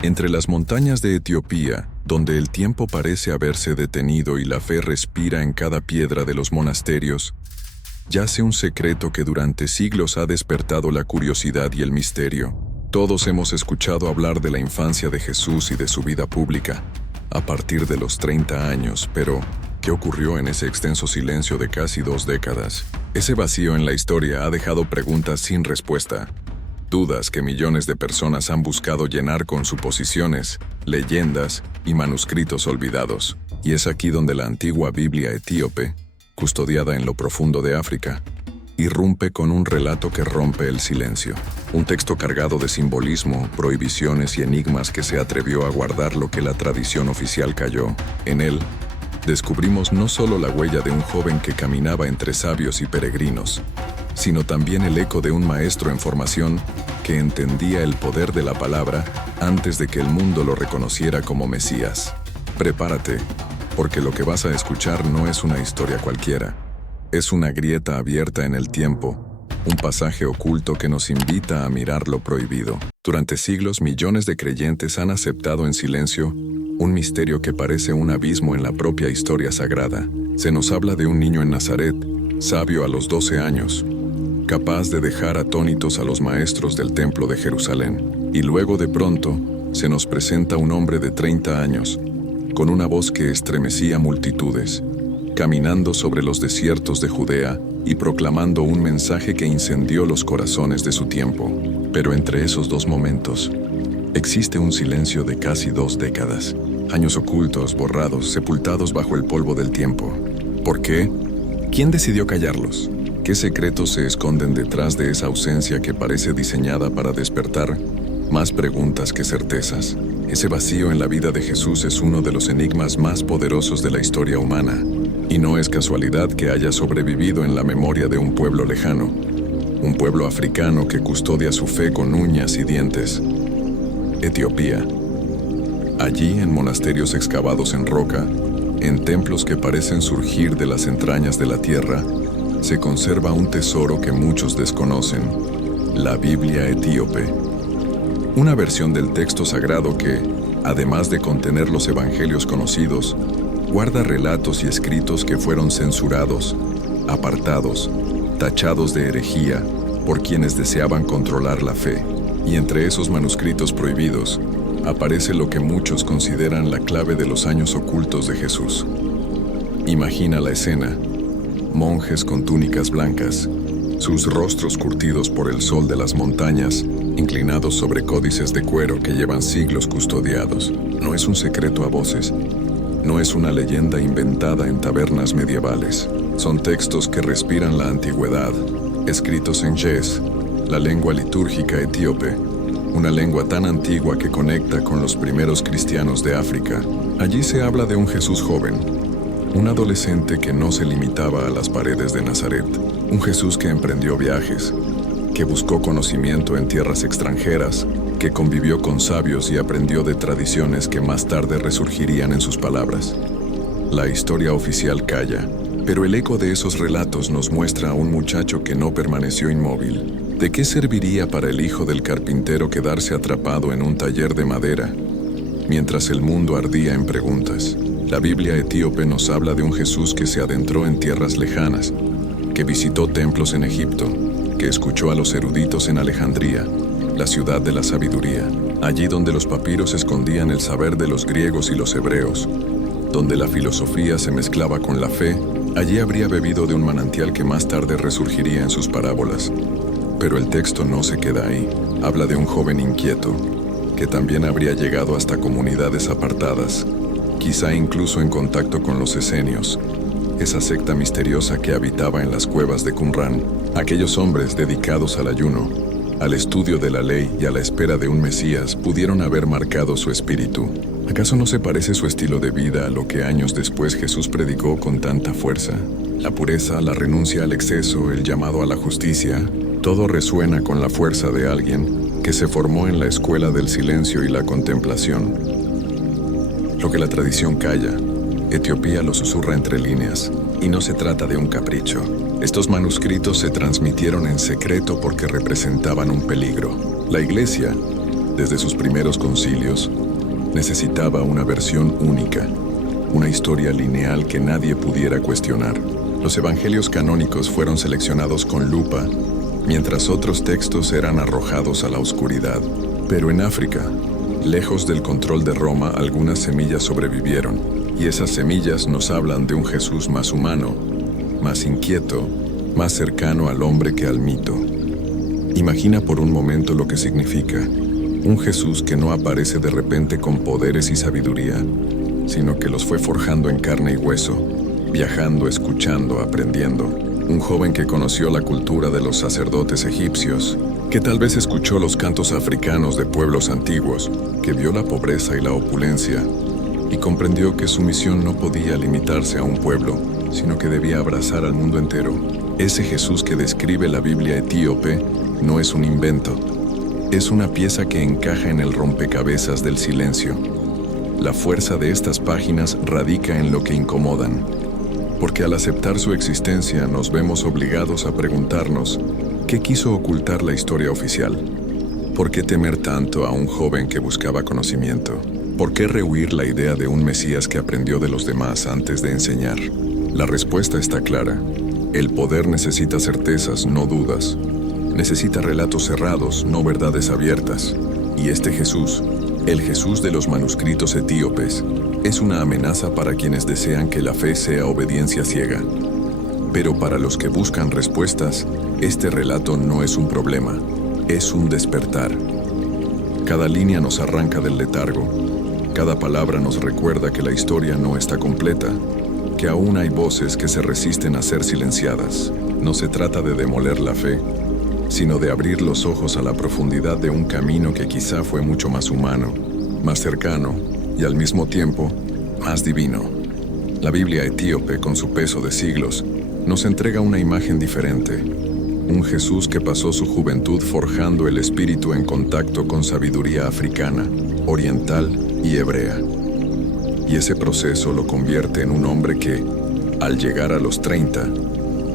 Entre las montañas de Etiopía, donde el tiempo parece haberse detenido y la fe respira en cada piedra de los monasterios, yace un secreto que durante siglos ha despertado la curiosidad y el misterio. Todos hemos escuchado hablar de la infancia de Jesús y de su vida pública, a partir de los 30 años, pero ¿qué ocurrió en ese extenso silencio de casi 2 décadas? Ese vacío en la historia ha dejado preguntas sin respuesta, dudas que millones de personas han buscado llenar con suposiciones, leyendas y manuscritos olvidados. Y es aquí donde la antigua Biblia etíope, custodiada en lo profundo de África, irrumpe con un relato que rompe el silencio. Un texto cargado de simbolismo, prohibiciones y enigmas que se atrevió a guardar lo que la tradición oficial calló. En él, descubrimos no solo la huella de un joven que caminaba entre sabios y peregrinos, sino también el eco de un maestro en formación que entendía el poder de la palabra antes de que el mundo lo reconociera como Mesías. Prepárate, porque lo que vas a escuchar no es una historia cualquiera. Es una grieta abierta en el tiempo, un pasaje oculto que nos invita a mirar lo prohibido. Durante siglos, millones de creyentes han aceptado en silencio un misterio que parece un abismo en la propia historia sagrada. Se nos habla de un niño en Nazaret, sabio a los 12 años, capaz de dejar atónitos a los maestros del templo de Jerusalén. Y luego de pronto, se nos presenta un hombre de 30 años, con una voz que estremecía multitudes, caminando sobre los desiertos de Judea y proclamando un mensaje que incendió los corazones de su tiempo. Pero entre esos dos momentos, existe un silencio de casi 2 décadas. Años ocultos, borrados, sepultados bajo el polvo del tiempo. ¿Por qué? ¿Quién decidió callarlos? ¿Qué secretos se esconden detrás de esa ausencia que parece diseñada para despertar más preguntas que certezas? Ese vacío en la vida de Jesús es uno de los enigmas más poderosos de la historia humana, y no es casualidad que haya sobrevivido en la memoria de un pueblo lejano, un pueblo africano que custodia su fe con uñas y dientes. Etiopía. Allí, en monasterios excavados en roca, en templos que parecen surgir de las entrañas de la tierra, se conserva un tesoro que muchos desconocen, la Biblia etíope. Una versión del texto sagrado que, además de contener los evangelios conocidos, guarda relatos y escritos que fueron censurados, apartados, tachados de herejía por quienes deseaban controlar la fe. Y entre esos manuscritos prohibidos, aparece lo que muchos consideran la clave de los años ocultos de Jesús. Imagina la escena: monjes con túnicas blancas, sus rostros curtidos por el sol de las montañas, inclinados sobre códices de cuero que llevan siglos custodiados. No es un secreto a voces, no es una leyenda inventada en tabernas medievales. Son textos que respiran la antigüedad, escritos en Ge'ez, la lengua litúrgica etíope, una lengua tan antigua que conecta con los primeros cristianos de África. Allí se habla de un Jesús joven, un adolescente que no se limitaba a las paredes de Nazaret, un Jesús que emprendió viajes, que buscó conocimiento en tierras extranjeras, que convivió con sabios y aprendió de tradiciones que más tarde resurgirían en sus palabras. La historia oficial calla, pero el eco de esos relatos nos muestra a un muchacho que no permaneció inmóvil. ¿De qué serviría para el hijo del carpintero quedarse atrapado en un taller de madera, mientras el mundo ardía en preguntas? La Biblia etíope nos habla de un Jesús que se adentró en tierras lejanas, que visitó templos en Egipto, que escuchó a los eruditos en Alejandría, la ciudad de la sabiduría, allí donde los papiros escondían el saber de los griegos y los hebreos, donde la filosofía se mezclaba con la fe. Allí habría bebido de un manantial que más tarde resurgiría en sus parábolas. Pero el texto no se queda ahí. Habla de un joven inquieto, que también habría llegado hasta comunidades apartadas, quizá incluso en contacto con los esenios, esa secta misteriosa que habitaba en las cuevas de Qumran. Aquellos hombres dedicados al ayuno, al estudio de la ley y a la espera de un Mesías pudieron haber marcado su espíritu. ¿Acaso no se parece su estilo de vida a lo que años después Jesús predicó con tanta fuerza? La pureza, la renuncia al exceso, el llamado a la justicia, todo resuena con la fuerza de alguien que se formó en la escuela del silencio y la contemplación. Lo que la tradición calla, Etiopía lo susurra entre líneas, y no se trata de un capricho. Estos manuscritos se transmitieron en secreto porque representaban un peligro. La Iglesia, Desde sus primeros concilios, necesitaba una versión única, una historia lineal que nadie pudiera cuestionar. Los evangelios canónicos fueron seleccionados con lupa, mientras otros textos eran arrojados a la oscuridad. Pero en África, lejos del control de Roma, algunas semillas sobrevivieron, y esas semillas nos hablan de un Jesús más humano, más inquieto, más cercano al hombre que al mito. Imagina por un momento lo que significa un Jesús que no aparece de repente con poderes y sabiduría, sino que los fue forjando en carne y hueso, viajando, escuchando, aprendiendo. Un joven que conoció la cultura de los sacerdotes egipcios, que tal vez escuchó los cantos africanos de pueblos antiguos, que vio la pobreza y la opulencia, y comprendió que su misión no podía limitarse a un pueblo, sino que debía abrazar al mundo entero. Ese Jesús que describe la Biblia etíope no es un invento, es una pieza que encaja en el rompecabezas del silencio. La fuerza de estas páginas radica en lo que incomodan, porque al aceptar su existencia nos vemos obligados a preguntarnos ¿qué quiso ocultar la historia oficial? ¿Por qué temer tanto a un joven que buscaba conocimiento? ¿Por qué rehuir la idea de un Mesías que aprendió de los demás antes de enseñar? La respuesta está clara. El poder necesita certezas, no dudas. Necesita relatos cerrados, no verdades abiertas. Y este Jesús, el Jesús de los manuscritos etíopes, es una amenaza para quienes desean que la fe sea obediencia ciega. Pero para los que buscan respuestas, este relato no es un problema, es un despertar. Cada línea nos arranca del letargo, cada palabra nos recuerda que la historia no está completa, que aún hay voces que se resisten a ser silenciadas. No se trata de demoler la fe, sino de abrir los ojos a la profundidad de un camino que quizá fue mucho más humano, más cercano y al mismo tiempo más divino. La Biblia etíope, con su peso de siglos, nos entrega una imagen diferente. Un Jesús que pasó su juventud forjando el espíritu en contacto con sabiduría africana, oriental y hebrea. Y ese proceso lo convierte en un hombre que, al llegar a los 30,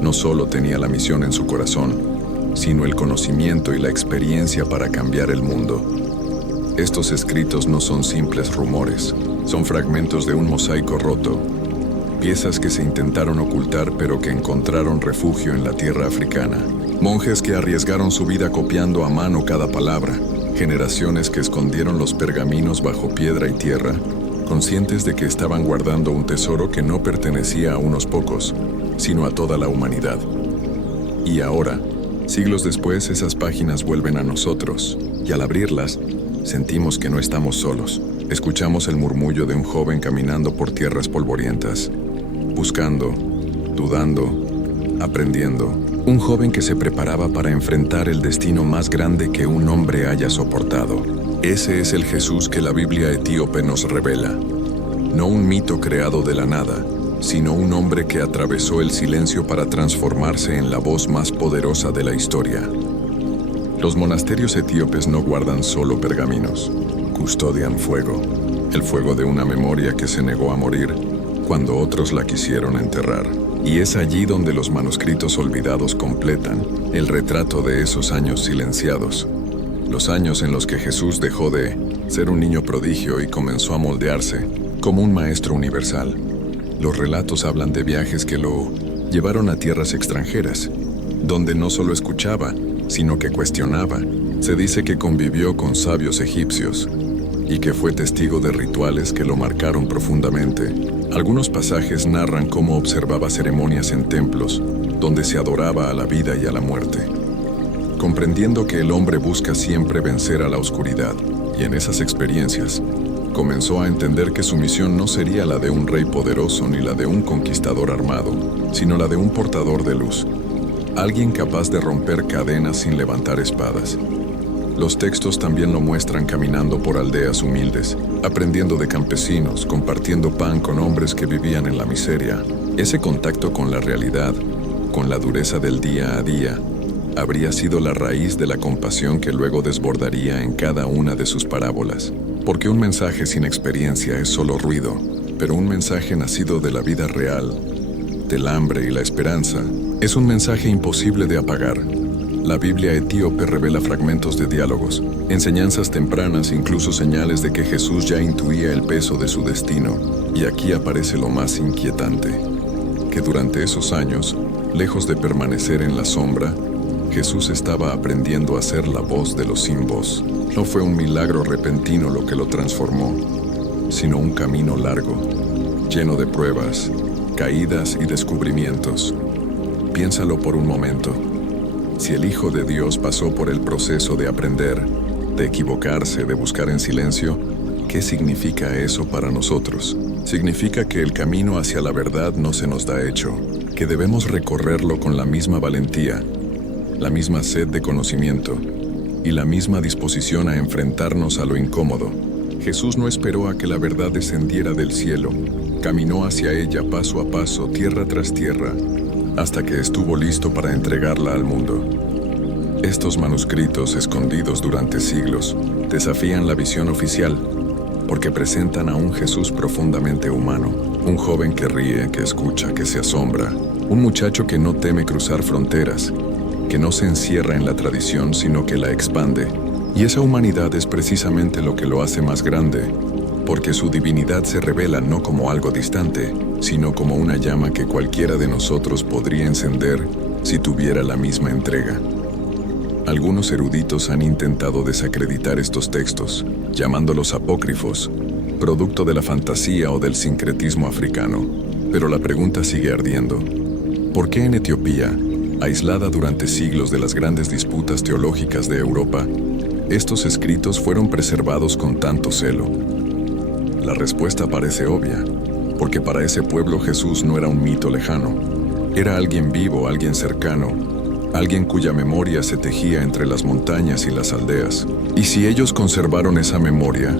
no solo tenía la misión en su corazón, sino el conocimiento y la experiencia para cambiar el mundo. Estos escritos no son simples rumores, son fragmentos de un mosaico roto, piezas que se intentaron ocultar pero que encontraron refugio en la tierra africana. Monjes que arriesgaron su vida copiando a mano cada palabra, generaciones que escondieron los pergaminos bajo piedra y tierra, conscientes de que estaban guardando un tesoro que no pertenecía a unos pocos, sino a toda la humanidad. Y ahora, siglos después, esas páginas vuelven a nosotros, y al abrirlas, sentimos que no estamos solos. Escuchamos el murmullo de un joven caminando por tierras polvorientas, buscando, dudando, aprendiendo. Un joven que se preparaba para enfrentar el destino más grande que un hombre haya soportado. Ese es el Jesús que la Biblia etíope nos revela. No un mito creado de la nada, sino un hombre que atravesó el silencio para transformarse en la voz más poderosa de la historia. Los monasterios etíopes no guardan solo pergaminos, custodian fuego, el fuego de una memoria que se negó a morir cuando otros la quisieron enterrar. Y es allí donde los manuscritos olvidados completan el retrato de esos años silenciados, los años en los que Jesús dejó de ser un niño prodigio y comenzó a moldearse como un maestro universal. Los relatos hablan de viajes que lo llevaron a tierras extranjeras, donde no solo escuchaba, sino que cuestionaba. Se dice que convivió con sabios egipcios y que fue testigo de rituales que lo marcaron profundamente. Algunos pasajes narran cómo observaba ceremonias en templos, donde se adoraba a la vida y a la muerte, comprendiendo que el hombre busca siempre vencer a la oscuridad, y en esas experiencias comenzó a entender que su misión no sería la de un rey poderoso ni la de un conquistador armado, sino la de un portador de luz, alguien capaz de romper cadenas sin levantar espadas. Los textos también lo muestran caminando por aldeas humildes, aprendiendo de campesinos, compartiendo pan con hombres que vivían en la miseria. Ese contacto con la realidad, con la dureza del día a día, habría sido la raíz de la compasión que luego desbordaría en cada una de sus parábolas. Porque un mensaje sin experiencia es solo ruido, pero un mensaje nacido de la vida real, del hambre y la esperanza, es un mensaje imposible de apagar. La Biblia etíope revela fragmentos de diálogos, enseñanzas tempranas, incluso señales de que Jesús ya intuía el peso de su destino. Y aquí aparece lo más inquietante, que durante esos años, lejos de permanecer en la sombra, Jesús estaba aprendiendo a ser la voz de los sin voz. No fue un milagro repentino lo que lo transformó, sino un camino largo, lleno de pruebas, caídas y descubrimientos. Piénsalo por un momento. Si el Hijo de Dios pasó por el proceso de aprender, de equivocarse, de buscar en silencio, ¿qué significa eso para nosotros? Significa que el camino hacia la verdad no se nos da hecho, que debemos recorrerlo con la misma valentía, la misma sed de conocimiento y la misma disposición a enfrentarnos a lo incómodo. Jesús no esperó a que la verdad descendiera del cielo, caminó hacia ella paso a paso, tierra tras tierra, hasta que estuvo listo para entregarla al mundo. Estos manuscritos, escondidos durante siglos, desafían la visión oficial, porque presentan a un Jesús profundamente humano, un joven que ríe, que escucha, que se asombra, un muchacho que no teme cruzar fronteras, que no se encierra en la tradición, sino que la expande. Y esa humanidad es precisamente lo que lo hace más grande, porque su divinidad se revela no como algo distante, sino como una llama que cualquiera de nosotros podría encender si tuviera la misma entrega. Algunos eruditos han intentado desacreditar estos textos, llamándolos apócrifos, producto de la fantasía o del sincretismo africano. Pero la pregunta sigue ardiendo. ¿Por qué en Etiopía, aislada durante siglos de las grandes disputas teológicas de Europa, estos escritos fueron preservados con tanto celo? La respuesta parece obvia, porque para ese pueblo Jesús no era un mito lejano. Era alguien vivo, alguien cercano, alguien cuya memoria se tejía entre las montañas y las aldeas. Y si ellos conservaron esa memoria,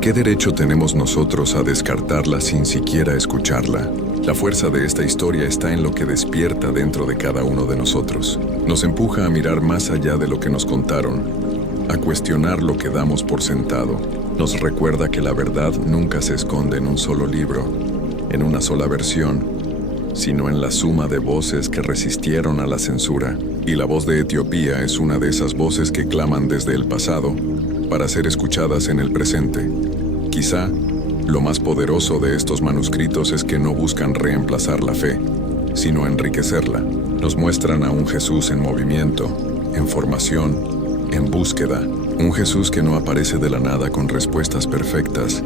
¿qué derecho tenemos nosotros a descartarla sin siquiera escucharla? La fuerza de esta historia está en lo que despierta dentro de cada uno de nosotros. Nos empuja a mirar más allá de lo que nos contaron, a cuestionar lo que damos por sentado. Nos recuerda que la verdad nunca se esconde en un solo libro, en una sola versión, sino en la suma de voces que resistieron a la censura. Y la voz de Etiopía es una de esas voces que claman desde el pasado para ser escuchadas en el presente. Quizá lo más poderoso de estos manuscritos es que no buscan reemplazar la fe, sino enriquecerla. Nos muestran a un Jesús en movimiento, en formación, en búsqueda. Un Jesús que no aparece de la nada con respuestas perfectas,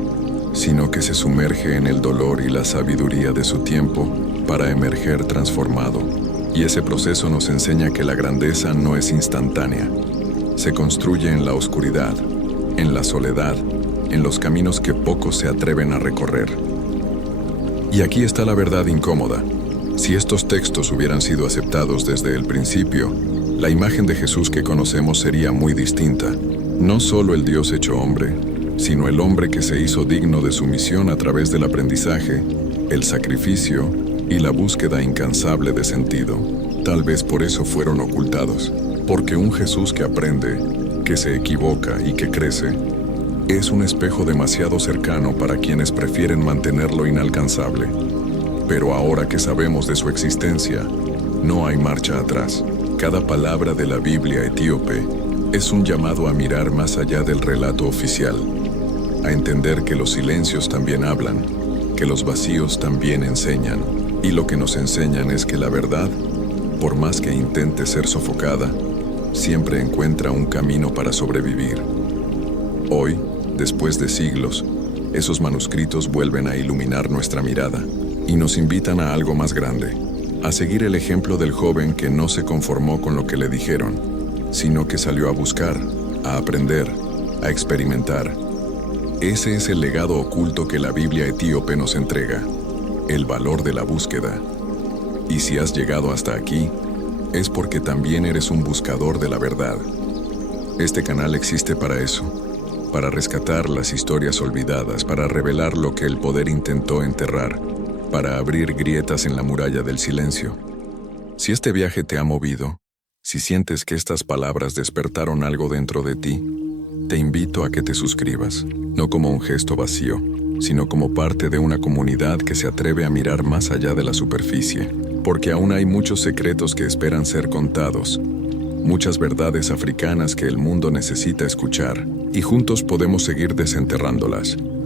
sino que se sumerge en el dolor y la sabiduría de su tiempo para emerger transformado. Y ese proceso nos enseña que la grandeza no es instantánea. Se construye en la oscuridad, en la soledad, en los caminos que pocos se atreven a recorrer. Y aquí está la verdad incómoda. Si estos textos hubieran sido aceptados desde el principio, la imagen de Jesús que conocemos sería muy distinta. No solo el Dios hecho hombre, sino el hombre que se hizo digno de su misión a través del aprendizaje, el sacrificio y la búsqueda incansable de sentido. Tal vez por eso fueron ocultados, porque un Jesús que aprende, que se equivoca y que crece, es un espejo demasiado cercano para quienes prefieren mantenerlo inalcanzable. Pero ahora que sabemos de su existencia, no hay marcha atrás. Cada palabra de la Biblia etíope es un llamado a mirar más allá del relato oficial, a entender que los silencios también hablan, que los vacíos también enseñan, y lo que nos enseñan es que la verdad, por más que intente ser sofocada, siempre encuentra un camino para sobrevivir. Hoy, después de siglos, esos manuscritos vuelven a iluminar nuestra mirada y nos invitan a algo más grande, a seguir el ejemplo del joven que no se conformó con lo que le dijeron, sino que salió a buscar, a aprender, a experimentar. Ese es el legado oculto que la Biblia etíope nos entrega, el valor de la búsqueda. Y si has llegado hasta aquí, es porque también eres un buscador de la verdad. Este canal existe para eso, para rescatar las historias olvidadas, para revelar lo que el poder intentó enterrar, para abrir grietas en la muralla del silencio. Si este viaje te ha movido, si sientes que estas palabras despertaron algo dentro de ti, te invito a que te suscribas, no como un gesto vacío, sino como parte de una comunidad que se atreve a mirar más allá de la superficie, porque aún hay muchos secretos que esperan ser contados, muchas verdades africanas que el mundo necesita escuchar, y juntos podemos seguir desenterrándolas.